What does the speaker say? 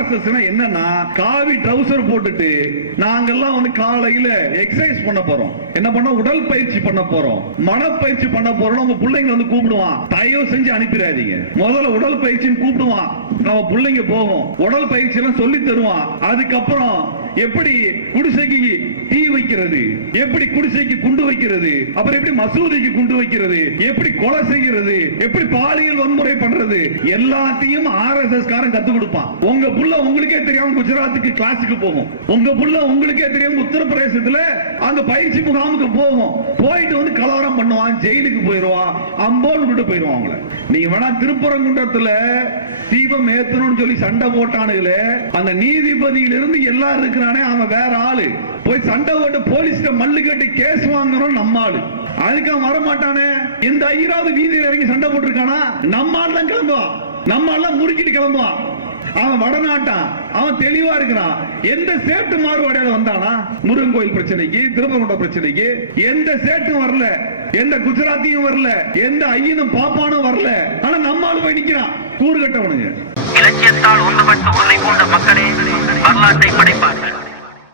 RSS என்னன்னா காவி trouser போட்டுட்டு நாங்கெல்லாம் வந்து காலையில எக்ஸசைஸ் பண்ண போறோம், என்ன பண்ண உடல் பயிற்சி பண்ண போறோம், மனப்பயிற்சி பண்ண போறோம். உங்க பிள்ளைங்க வந்து கூப்பிடுவான், தயவு செஞ்சு அனுப்பிடாதீங்க. முதல்ல உடல் பயிற்சின்னு கூப்பிடுவான், நம்ம பிள்ளைங்க போகும், உடல் பயிற்சி எல்லாம் சொல்லி தருவான். அதுக்கப்புறம் எப்படி குடிசைக்கு தீ வைக்கிறது, எப்படி குடிசைக்கு குண்டு வைக்கிறது, அப்புறம் எப்படி மசூதிக்கு குண்டு வைக்கிறது, எப்படி கொலை செய்கிறது, எப்படி பாலியல் வன்முறை பண்றது, எல்லாத்தையும் RSS காரன் கத்து கொடுப்பான். உங்க புள்ள உங்களுக்கே தெரியாம குஜராத்துக்கு கிளாஸுக்கு போகும், உங்க புள்ள உங்களுக்கே தெரியாம உத்தரப்பிரதேசத்துல அந்த பயிற்சி முகாமுக்கு போகும், போயிட்டு வந்து கலவரம் பண்ணுவான், ஜெயிலுக்கு போயிடுவான், அம்போல் விட்டு போயிடுவான். அவங்கள நீங்க வேணா திருப்பரங்குன்றத்துல தீபம் ஏத்தணும்னு சொல்லி சண்டை போட்டானுங்களே, அந்த நீதிபதியிலிருந்து எல்லாரும் இருக்கிறானே அவன் வேற ஆளு, போய் சண்டை போட்டு போலீஸ் மல்லு கட்டி கேஸ் வாங்கணும் நம்ம ஆளு. அதுக்கு அவன் வரமாட்டானே. இந்த ஐயாவது வீதியில் இறங்கி சண்டை போட்டுருக்கானா, நம்ம ஆள் தான் கிளம்புவான், நம்ம ஆள் முறுக்கிட்டு கிளம்புவான். அவன் வடநாட்டான், அவன் தெளிவா இருக்கிறான். எந்த சேட்டு மாறுபாடையில வந்தானா, முருகன் கோயில் பிரச்சனைக்கு, திருப்பரங்குன்ற பிரச்சனைக்கு எந்த சேட்டும் வரல, எந்த குஜராத்தியும் வரல, எந்த ஐயனும் பாப்பானும் வரல. ஆனா நம்ம ஆளு போய் நிக்கிறான், கூறு கட்டவனுங்க. இலக்கியத்தால் ஒன்றுபட்டு உன்னை போன்ற மக்களே வரலாற்றை படைப்பார்கள்.